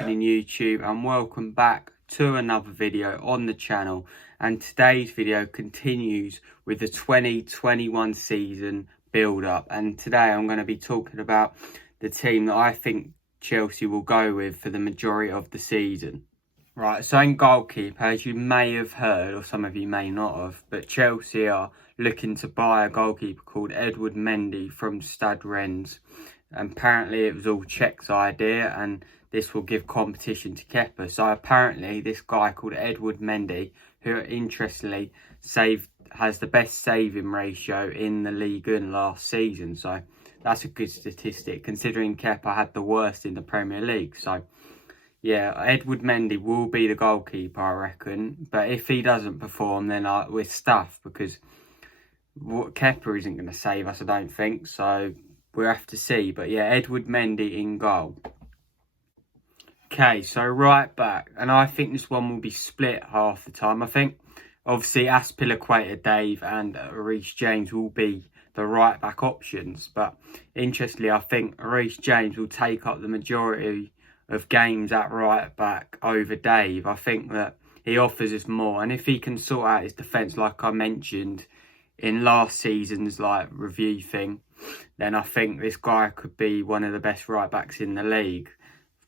happening YouTube, and welcome back to another video on the channel. And today's video continues with the 2021 season build up, and today I'm going to be talking about the team that I think Chelsea will go with for the majority of the season. Right, so in goalkeeper, as you may have heard, or some of you may not have, but Chelsea are looking to buy a goalkeeper called Edouard Mendy from Stade Rennes. Apparently it was all Czech's idea, and this will give competition to Kepa. So apparently this guy called Edouard Mendy, who interestingly has the best saving ratio in the Ligue 1 last season. So that's a good statistic considering Kepa had the worst in the Premier League. So yeah, Edouard Mendy will be the goalkeeper, I reckon. But if he doesn't perform, then we're stuffed, because Kepa isn't going to save us, I don't think. So we'll have to see. But yeah, Edouard Mendy in goal. Okay, so right back. And I think this one will be split half the time. I think, obviously, Azpilicueta, Dave and Reece James will be the right back options. But interestingly, I think Reece James will take up the majority of games at right back over Dave. I think that he offers us more, and if he can sort out his defence like I mentioned in last season's review thing, then I think this guy could be one of the best right backs in the league.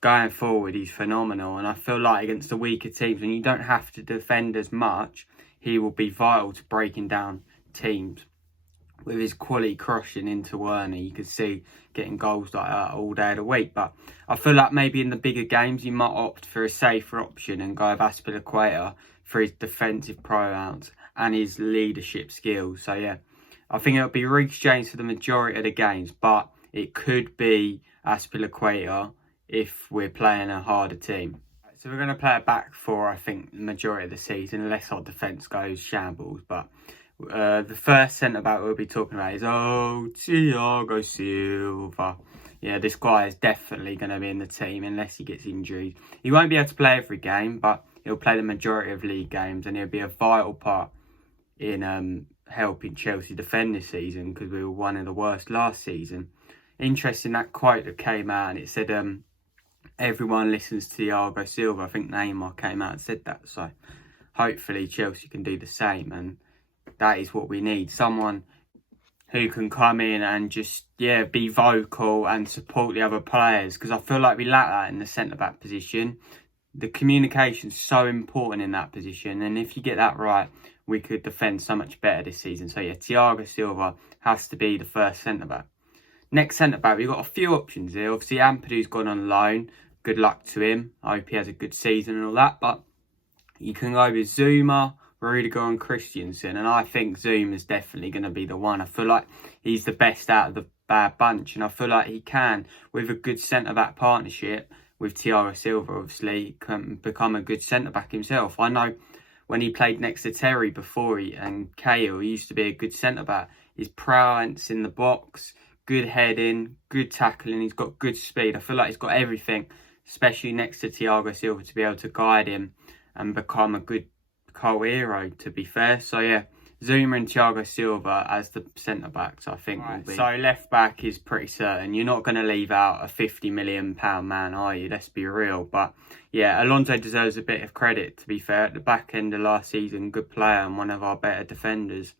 Going forward, he's phenomenal, and I feel like against the weaker teams, when you don't have to defend as much, he will be vital to breaking down teams. With his quality crossing into Verna, you could see getting goals like that all day of the week. But I feel like maybe in the bigger games, you might opt for a safer option and go with Azpilicueta for his defensive prowess and his leadership skills. So yeah, I think it'll be Reece James for the majority of the games, but it could be Azpilicueta if we're playing a harder team. So we're going to play a back four, I think, the majority of the season, unless our defence goes shambles. But the first centre-back we'll be talking about is Thiago Silva. Yeah, this guy is definitely going to be in the team unless he gets injured. He won't be able to play every game, but he'll play the majority of league games, and he'll be a vital part in helping Chelsea defend this season, because we were one of the worst last season. Interesting, that quote that came out, and it said everyone listens to Thiago Silva. I think Neymar came out and said that. So hopefully Chelsea can do the same, and that is what we need. Someone who can come in and just, be vocal and support the other players, because I feel like we lack that in the centre-back position. The communication's so important in that position, and if you get that right, we could defend so much better this season. So yeah, Thiago Silva has to be the first centre-back. Next centre-back, we've got a few options here. Obviously, Ampadu's gone on loan. Good luck to him. I hope he has a good season and all that. But you can go with Zuma, Rudiger and Christensen, and I think Zuma's definitely going to be the one. I feel like he's the best out of the bad bunch, and I feel like he can, with a good centre-back partnership with Thiago Silva, obviously, can become a good centre-back himself. I know when he played next to Terry before and Cahill, he used to be a good centre-back. His prowess in the box, good heading, good tackling, he's got good speed. I feel like he's got everything, especially next to Thiago Silva, to be able to guide him and become a good co-hero, to be fair. So yeah, Zuma and Thiago Silva as the centre-backs, I think, will be. So left-back is pretty certain. You're not going to leave out a £50 million man, are you? Let's be real. But yeah, Alonso deserves a bit of credit, to be fair. At the back end of last season, good player and one of our better defenders.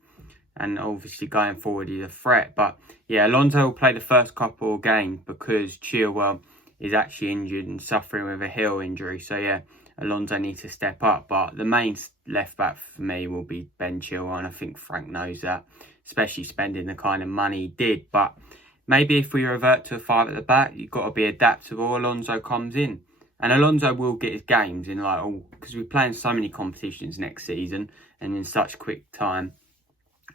And obviously going forward, he's a threat. But yeah, Alonso will play the first couple of games because Chilwell is actually injured and suffering with a heel injury. So yeah, Alonso needs to step up. But the main left back for me will be Ben Chilwell, and I think Frank knows that, especially spending the kind of money he did. But maybe if we revert to a five at the back, you've got to be adaptable. Alonso comes in, and Alonso will get his games in, because we're playing so many competitions next season and in such quick time.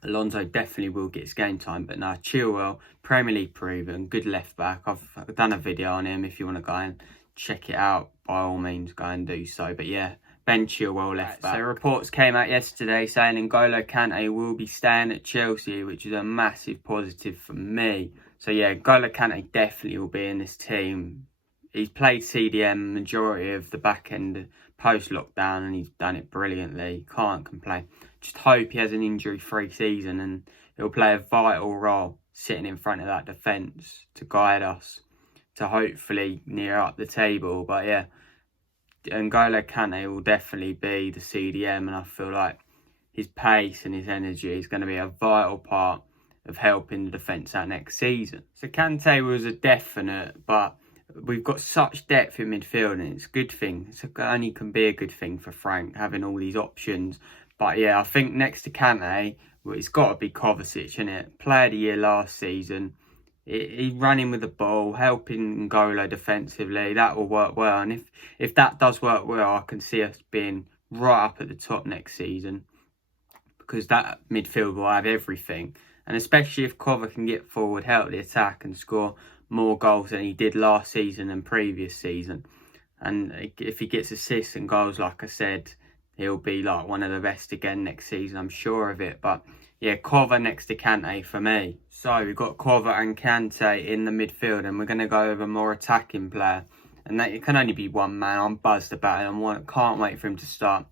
Alonso definitely will get his game time. But now Chilwell, Premier League proven, good left back. I've done a video on him. If you want to go and check it out, by all means go and do so. But yeah, Ben Chilwell left back. So reports came out yesterday saying N'Golo Kante will be staying at Chelsea, which is a massive positive for me. So yeah, N'Golo Kante definitely will be in this team. He's played CDM majority of the back end post-lockdown, and he's done it brilliantly. Can't complain. Just hope he has an injury-free season, and he'll play a vital role sitting in front of that defence to guide us to hopefully near up the table. But yeah, N'Golo Kante will definitely be the CDM, and I feel like his pace and his energy is going to be a vital part of helping the defence out next season. So Kante was a definite, but we've got such depth in midfield, and it's a good thing. It only can be a good thing for Frank, having all these options. But yeah, I think next to Kante, well, it's got to be Kovacic, isn't it? Player of the year last season. He's running with the ball, helping N'Golo defensively. That will work well. And if that does work well, I can see us being right up at the top next season, because that midfield will have everything. And especially if Kova can get forward, help the attack and score more goals than he did last season and previous season. And if he gets assists and goals, like I said, he'll be like one of the best again next season, I'm sure of it. But yeah, Kova next to Kante for me. So we've got Kova and Kante in the midfield, and we're going to go with a more attacking player. And it can only be one man. I'm buzzed about it. I can't wait for him to start.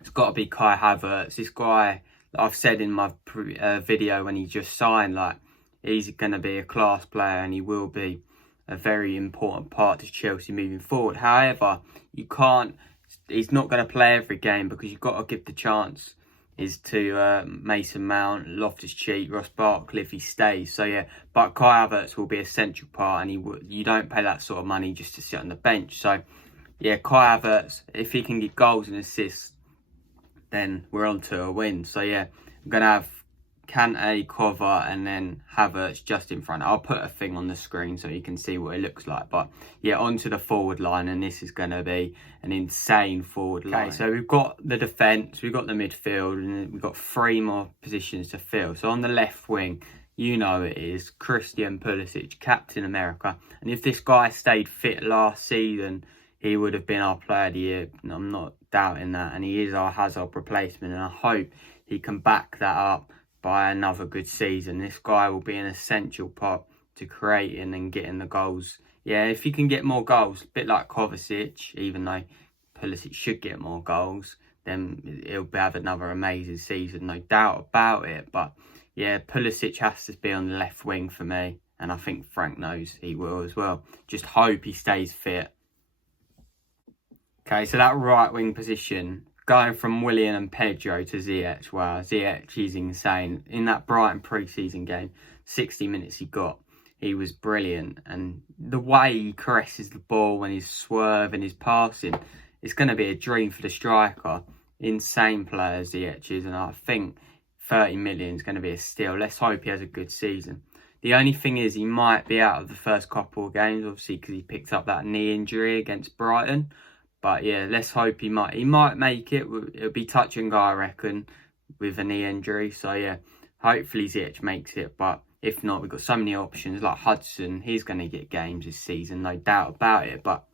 It's got to be Kai Havertz. This guy, I've said in my video when he just signed, like, he's going to be a class player, and he will be a very important part to Chelsea moving forward. However, he's not going to play every game, because you've got to give the chance is to Mason Mount, Loftus-Cheek, Ross Barkley if he stays. So yeah, but Kai Havertz will be a central part, and you don't pay that sort of money just to sit on the bench. So yeah, Kai Havertz, if he can get goals and assists, then we're on to a win. So yeah, I'm going to have Kante, Kova, and then Havertz just in front. I'll put a thing on the screen so you can see what it looks like. But yeah, onto the forward line, and this is going to be an insane forward line. Okay, so we've got the defence, we've got the midfield, and we've got 3 more positions to fill. So on the left wing, you know it is Christian Pulisic, Captain America. And if this guy stayed fit last season, he would have been our player of the year. I'm not doubting that. And he is our Hazard replacement, and I hope he can back that up by another good season. This guy will be an essential part to creating and getting the goals. Yeah, if he can get more goals, a bit like Kovacic, even though Pulisic should get more goals, then he'll have another amazing season, no doubt about it. But yeah, Pulisic has to be on the left wing for me, and I think Frank knows he will as well. Just hope he stays fit. Okay, so that right wing position, going from Willian and Pedro to Ziyech. Wow, Ziyech is insane. In that Brighton pre-season game, 60 minutes he was brilliant. And the way he caresses the ball when he's swerve and his passing, it's going to be a dream for the striker. Insane player Ziyech is, and I think 30 million is going to be a steal. Let's hope he has a good season. The only thing is, he might be out of the first couple of games, obviously, because he picked up that knee injury against Brighton. But yeah, let's hope he might make it. It'll be touch and go, I reckon, with a knee injury. So yeah, hopefully Ziyech makes it. But if not, we've got so many options. Like Hudson, he's going to get games this season, no doubt about it. But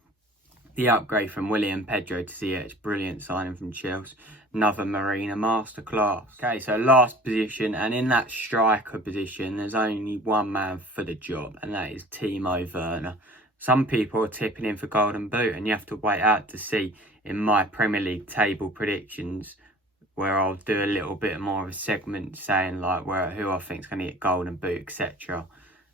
the upgrade from Willian Pedro to Ziyech, brilliant signing from Chelsea. Another Marina masterclass. Okay, so last position, and in that striker position, there's only one man for the job, and that is Timo Verna. Some people are tipping in for Golden Boot, and you have to wait out to see in my Premier League table predictions, where I'll do a little bit more of a segment saying like who I think is going to get Golden Boot, etc.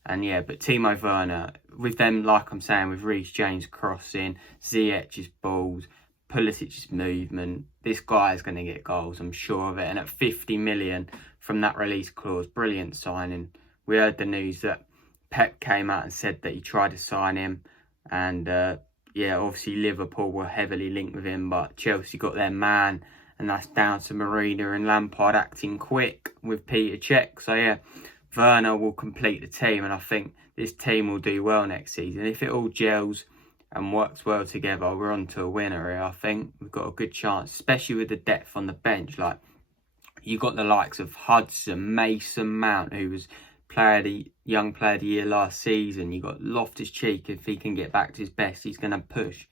And yeah, but Timo Verna, with them, like I'm saying, with Reece James crossing, Ziyech's balls, Pulisic's movement, this guy is going to get goals, I'm sure of it. And at 50 million from that release clause, brilliant signing. We heard the news that Pep came out and said that he tried to sign him, and yeah, obviously Liverpool were heavily linked with him, but Chelsea got their man, and that's down to Marina and Lampard acting quick with Peter Cech. So yeah, Verna will complete the team, and I think this team will do well next season. If it all gels and works well together, we're on to a winner here. I think we've got a good chance, especially with the depth on the bench. Like, you got the likes of Hudson, Mason Mount, who was young player of the year last season. You got Loftus-Cheek. If he can get back to his best, he's going to push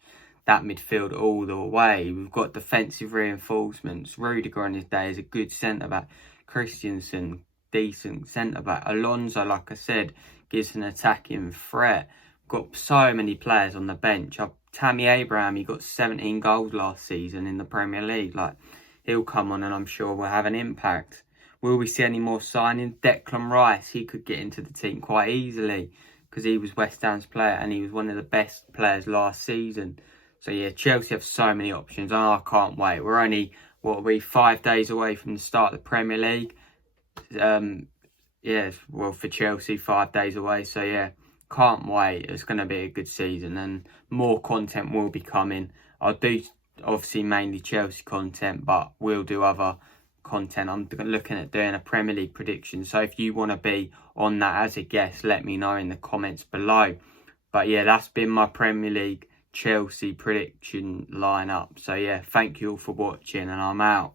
that midfield all the way. We've got defensive reinforcements. Rudiger on his day is a good centre-back. Christensen, decent centre-back. Alonso, like I said, gives an attacking threat. We've got so many players on the bench. Tammy Abraham, he got 17 goals last season in the Premier League. Like, he'll come on, and I'm sure will have an impact. Will we see any more signings? Declan Rice, he could get into the team quite easily, because he was West Ham's player and he was one of the best players last season. So yeah, Chelsea have so many options. Oh, I can't wait. We're only, what are we, 5 days away from the start of the Premier League. Yeah, well, for Chelsea, 5 days away. So yeah, can't wait. It's going to be a good season, and more content will be coming. I'll do obviously mainly Chelsea content, but we'll do other content. I'm looking at doing a Premier League prediction. So if you want to be on that as a guest, let me know in the comments below. But yeah, that's been my Premier League Chelsea prediction lineup. So yeah, thank you all for watching, and I'm out.